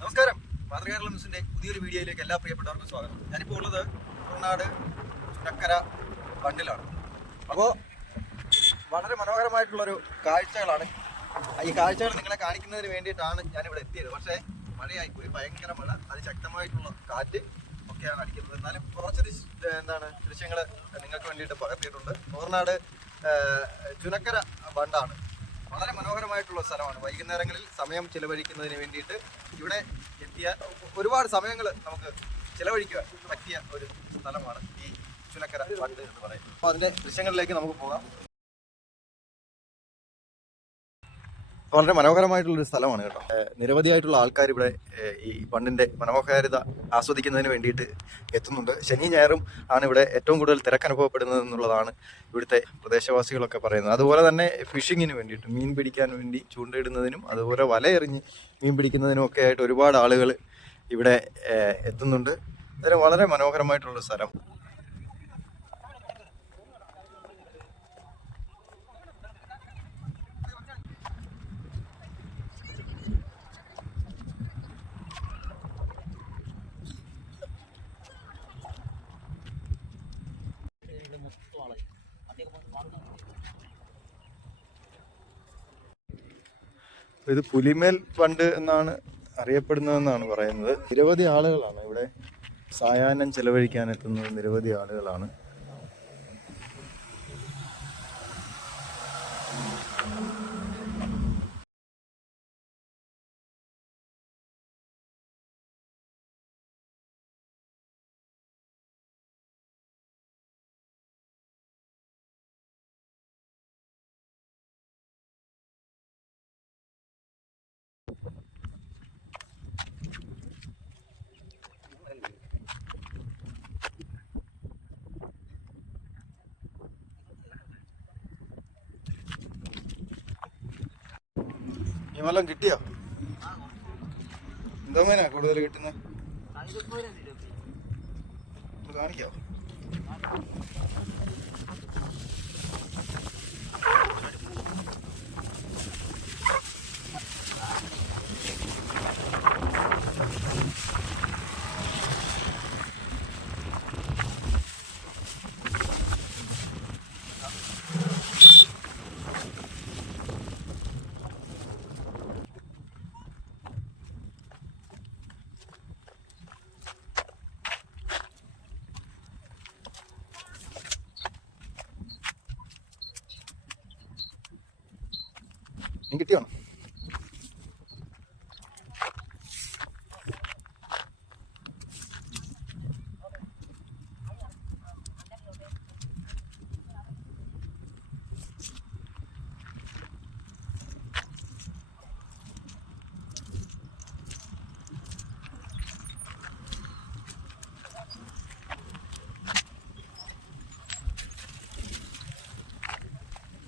നമസ്കാരം. മാതൃകാരള ന്യൂസിന്റെ പുതിയൊരു വീഡിയോയിലേക്ക് എല്ലാ പ്രിയപ്പെട്ടവർക്കും സ്വാഗതം. ഞാനിപ്പോൾ ഉള്ളത് കുട്ടനാട് ചുനക്കര ബണ്ടിലാണ് അപ്പോൾ വളരെ മനോഹരമായിട്ടുള്ള ഒരു കാഴ്ചകളാണ് ഈ കാഴ്ചകൾ നിങ്ങളെ കാണിക്കുന്നതിന് വേണ്ടിയിട്ടാണ് ഞാനിവിടെ എത്തിയത്. പക്ഷേ മഴയായി പോയി ഭയങ്കര മഴ. അതിശക്തമായിട്ടുള്ള കാറ്റ് ഒക്കെയാണ് അടിക്കുന്നത്. എന്നാലും കുറച്ച് എന്താണ് ദൃശ്യങ്ങൾ നിങ്ങൾക്ക് വേണ്ടിയിട്ട് പകർത്തിയിട്ടുണ്ട്. കുട്ടനാട് ചുനക്കര ബണ്ടാണ് വളരെ മനോഹരമായിട്ടുള്ള സ്ഥലമാണ്. വൈകുന്നേരങ്ങളിൽ സമയം ചിലവഴിക്കുന്നതിന് വേണ്ടിയിട്ട് ഇവിടെ എത്തിയ ഒരുപാട് സമയങ്ങൾ നമുക്ക് ചിലവഴിക്കുവാൻ പറ്റിയ ഒരു സ്ഥലമാണ് ഈ ചുനക്കര പണ്ട് എന്ന് പറയുന്നത്. അപ്പോൾ അതിന്റെ ദൃശ്യങ്ങളിലേക്ക് നമുക്ക് പോകാം. വളരെ മനോഹരമായിട്ടുള്ള ഒരു സ്ഥലമാണ് കേട്ടോ. നിരവധിയായിട്ടുള്ള ആൾക്കാർ ഇവിടെ ഈ പണ്ടിന്റെ മനോഹാരിത ആസ്വദിക്കുന്നതിന് വേണ്ടിയിട്ട് എത്തുന്നുണ്ട്. ശനി ഞായറും ആണ് ഇവിടെ ഏറ്റവും കൂടുതൽ തിരക്കനുഭവപ്പെടുന്നത് എന്നുള്ളതാണ് ഇവിടുത്തെ പ്രദേശവാസികളൊക്കെ പറയുന്നത്. അതുപോലെ തന്നെ ഫിഷിങ്ങിന് വേണ്ടിയിട്ട് മീൻ പിടിക്കാൻ വേണ്ടി ചൂണ്ടയിടുന്നതിനും അതുപോലെ വലയെറിഞ്ഞ് മീൻ പിടിക്കുന്നതിനും ഒക്കെ ആയിട്ട് ഒരുപാട് ആളുകൾ ഇവിടെ എത്തുന്നുണ്ട്. അതൊരു വളരെ മനോഹരമായിട്ടുള്ള സ്ഥലം. ഇത് പുലിമേൽ പണ്ട് എന്നാണ് അറിയപ്പെടുന്നതെന്നാണ് പറയുന്നത്. നിരവധി ആളുകളാണ് ഇവിടെ സായാഹ്നം ചെലവഴിക്കാൻ എത്തുന്നത്. നിരവധി ആളുകളാണ്. ഈ വല്ലതും കിട്ടിയോ? എന്താ കൂടുതൽ കിട്ടുന്നത് ഒന്ന് കാണിക്കാവോ? മീൻ കിട്ടിയോ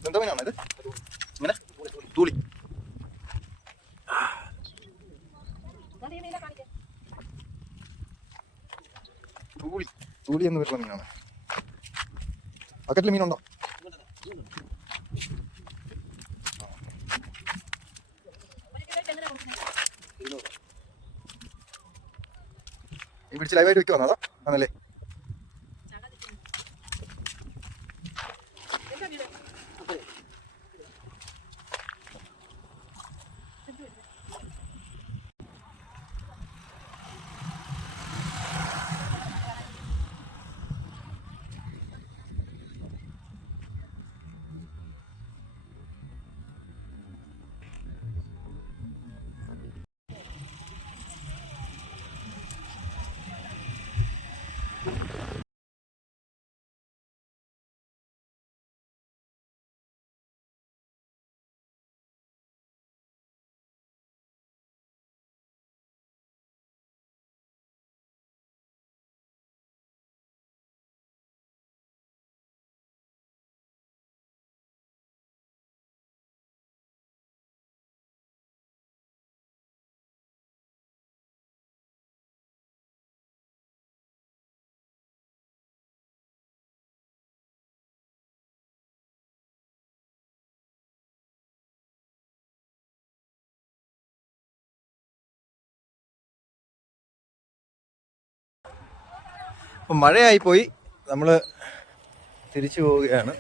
എന്താ മീനാണ് ഇത് തൂളി എന്ന് പറയുന്ന മീനാണ്. ബക്കറ്റിൽ മീനുണ്ടോ? പിടിച്ച് ലൈവായിട്ട് വെക്കുവാണോ അതാ? ആണല്ലേ? അപ്പം മഴയായി പോയി നമ്മൾ തിരിച്ചു പോവുകയാണ്.